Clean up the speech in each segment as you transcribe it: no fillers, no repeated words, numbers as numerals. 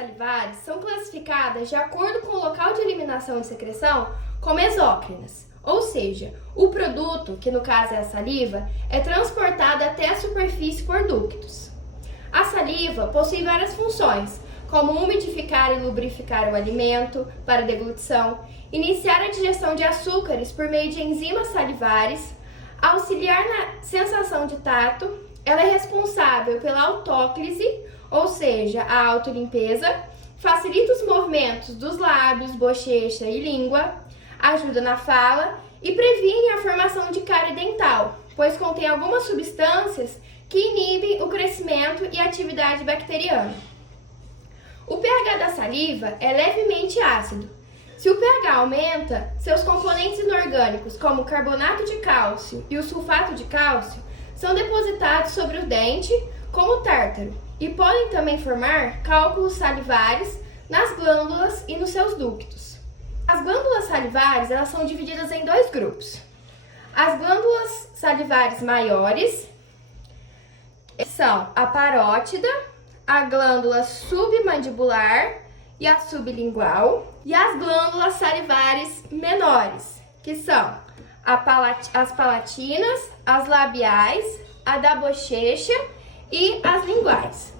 salivares são classificadas de acordo com o local de eliminação e secreção como exócrinas, ou seja, o produto, que no caso é a saliva, é transportado até a superfície por ductos. A saliva possui várias funções, como umidificar e lubrificar o alimento para deglutição, iniciar a digestão de açúcares por meio de enzimas salivares, auxiliar na sensação de tato. Ela é responsável pela autóclise, ou seja, a autolimpeza, facilita os movimentos dos lábios, bochecha e língua, ajuda na fala e previne a formação de cárie dental, pois contém algumas substâncias que inibem o crescimento e a atividade bacteriana. O pH da saliva é levemente ácido. Se o pH aumenta, seus componentes inorgânicos, como o carbonato de cálcio e o sulfato de cálcio, são depositados sobre o dente como tártaro e podem também formar cálculos salivares nas glândulas e nos seus ductos. As glândulas salivares elas são divididas em dois grupos. As glândulas salivares maiores são a parótida, a glândula submandibular e a sublingual, e as glândulas salivares menores, que são as palatinas, as labiais, a da bochecha e as linguais.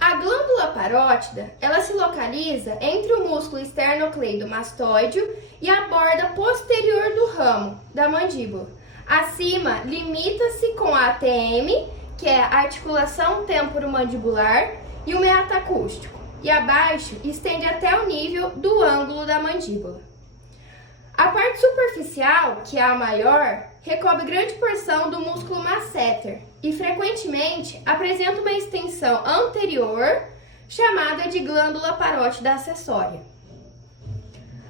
A glândula parótida, ela se localiza entre o músculo esternocleidomastoideo e a borda posterior do ramo da mandíbula. Acima, limita-se com a ATM, que é a articulação temporomandibular, e o meato acústico, e abaixo estende até o nível do ângulo da mandíbula. A parte superficial, que é a maior, recobre grande porção do músculo masseter e frequentemente apresenta uma extensão anterior chamada de glândula parótida acessória.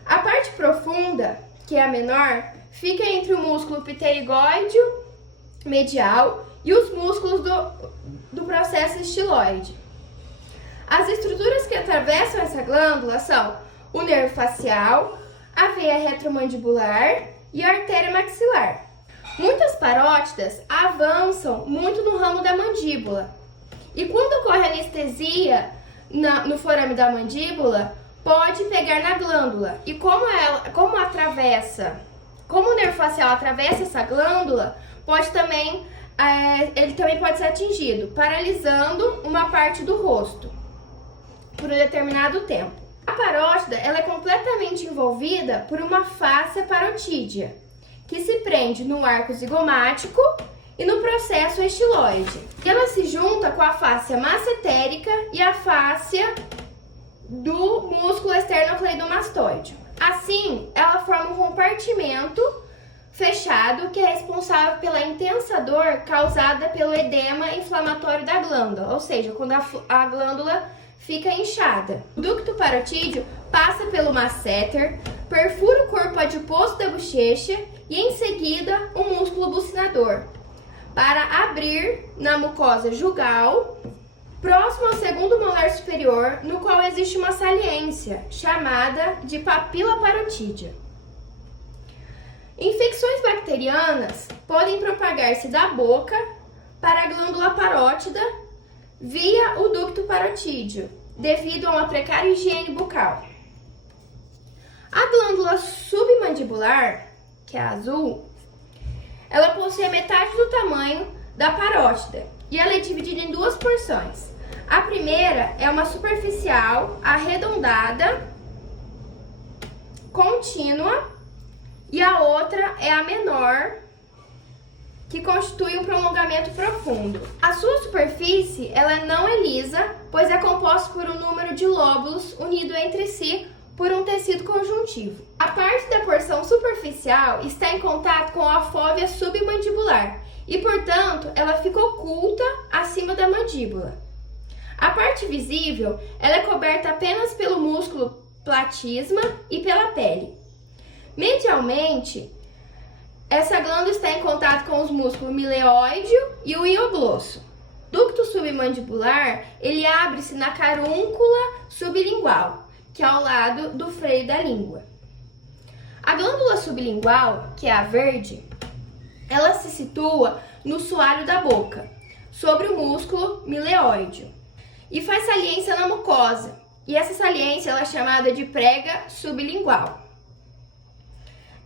A parte profunda, que é a menor, fica entre o músculo pterigóideo medial e os músculos do processo estiloide. As estruturas que atravessam essa glândula são o nervo facial, a veia retromandibular e a artéria maxilar. Muitas parótidas avançam muito no ramo da mandíbula e quando ocorre anestesia no forame da mandíbula, pode pegar na glândula e como o nervo facial atravessa essa glândula, ele também pode ser atingido, paralisando uma parte do rosto por um determinado tempo. A parótida ela é completamente envolvida por uma fáscia parotídea, que se prende no arco zigomático e no processo estiloide. E ela se junta com a fáscia massetérica e a fáscia do músculo esternocleidomastoideo. Assim, ela forma um compartimento fechado que é responsável pela intensa dor causada pelo edema inflamatório da glândula, ou seja, quando a glândula fica inchada. O ducto parotídeo passa pelo masseter, perfura o corpo adiposo da bochecha e em seguida o músculo bucinador, para abrir na mucosa jugal, próximo ao segundo molar superior, no qual existe uma saliência, chamada de papila parotídea. Infecções bacterianas podem propagar-se da boca para a glândula parótida via o ducto parotídeo, devido a uma precária higiene bucal. A glândula submandibular, que é a azul, ela possui a metade do tamanho da parótida e ela é dividida em duas porções. A primeira é uma superficial, arredondada, contínua, e a outra é a menor, que constitui um prolongamento profundo. A sua superfície ela não é lisa, pois é composta por um número de lóbulos unido entre si por um tecido conjuntivo. A parte da porção superficial está em contato com a fóvea submandibular e, portanto, ela fica oculta acima da mandíbula. A parte visível ela é coberta apenas pelo músculo platisma e pela pele. Medialmente, essa glândula está em contato com os músculos mileóideo e o ioglosso. O ducto submandibular, ele abre-se na carúncula sublingual, que é ao lado do freio da língua. A glândula sublingual, que é a verde, ela se situa no soalho da boca, sobre o músculo mileóideo. e faz saliência na mucosa. E essa saliência ela é chamada de prega sublingual.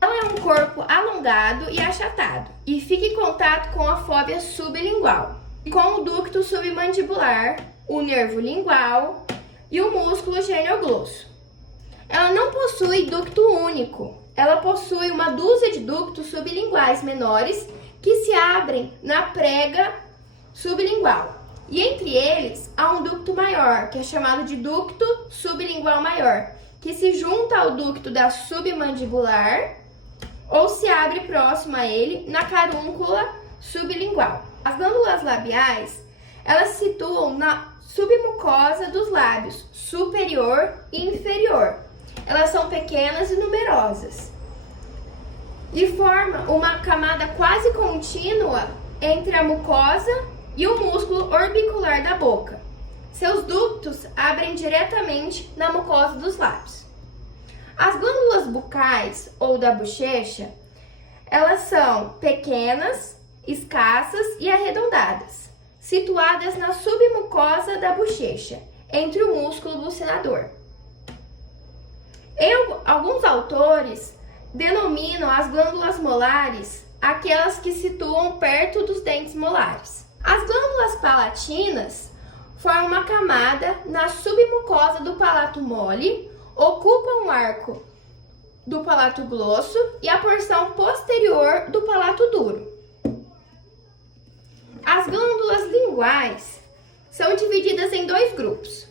Ela é um corpo alongado e achatado e fica em contato com a fóvea sublingual, com o ducto submandibular, o nervo lingual e o músculo genioglosso. Ela não possui ducto único, ela possui uma dúzia de ductos sublinguais menores que se abrem na prega sublingual. E entre eles há um ducto maior, que é chamado de ducto sublingual maior, que se junta ao ducto da submandibular ou se abre próximo a ele na carúncula sublingual. As glândulas labiais, elas se situam na submucosa dos lábios, superior e inferior. Elas são pequenas e numerosas e formam uma camada quase contínua entre a mucosa e o músculo orbicular da boca. Seus ductos abrem diretamente na mucosa dos lábios. As glândulas bucais ou da bochecha, elas são pequenas, escassas e arredondadas, situadas na submucosa da bochecha, entre o músculo bucinador. Alguns autores denominam as glândulas molares aquelas que se situam perto dos dentes molares. As glândulas palatinas formam uma camada na submucosa do palato mole, ocupam o arco do palato grosso e a porção posterior do palato duro. As glândulas linguais são divididas em dois grupos.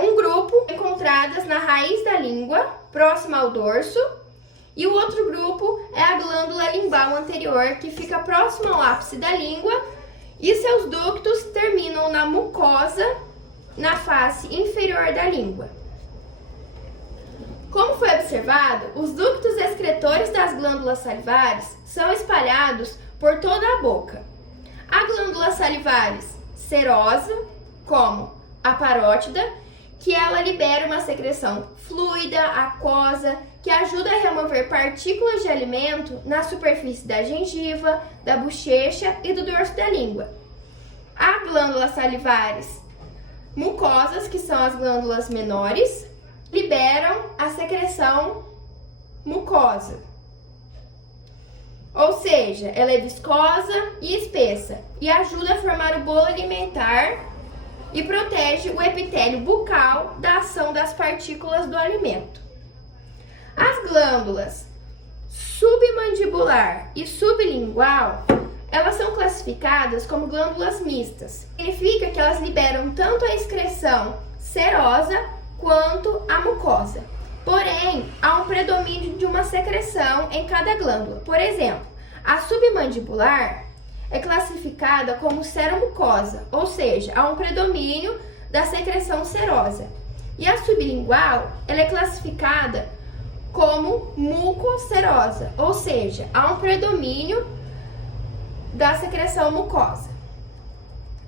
Um grupo encontradas na raiz da língua, próxima ao dorso, e o outro grupo é a glândula limbal anterior, que fica próximo ao ápice da língua, e seus ductos terminam na mucosa, na face inferior da língua. Como foi observado, os ductos excretores das glândulas salivares são espalhados por toda a boca. Há glândulas salivares serosas, como a parótida, que ela libera uma secreção fluida, aquosa, que ajuda a remover partículas de alimento na superfície da gengiva, da bochecha e do dorso da língua. Há glândulas salivares mucosas, que são as glândulas menores, liberam a secreção mucosa. Ou seja, ela é viscosa e espessa e ajuda a formar o bolo alimentar e protege o epitélio bucal da ação das partículas do alimento. As glândulas submandibular e sublingual, elas são classificadas como glândulas mistas. Significa que elas liberam tanto a excreção serosa quanto a mucosa. Porém, há um predomínio de uma secreção em cada glândula. Por exemplo, a submandibular é classificada como seromucosa, ou seja, há um predomínio da secreção serosa. E a sublingual, ela é classificada como mucocerosa, ou seja, há um predomínio da secreção mucosa.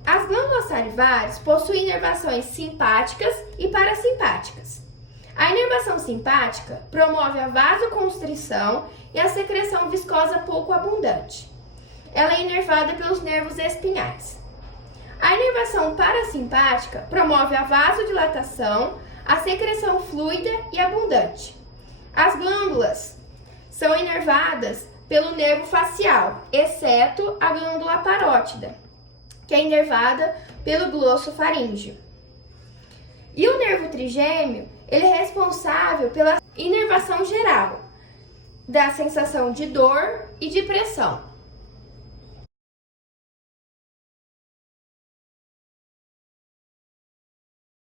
As glândulas salivares possuem inervações simpáticas e parasimpáticas. A inervação simpática promove a vasoconstrição e a secreção viscosa pouco abundante. Ela é inervada pelos nervos espinhais. A inervação parasimpática promove a vasodilatação, a secreção fluida e abundante. As glândulas são inervadas pelo nervo facial, exceto a glândula parótida, que é inervada pelo glosso faríngeo. E o nervo trigêmeo, ele é responsável pela inervação geral, da sensação de dor e de pressão.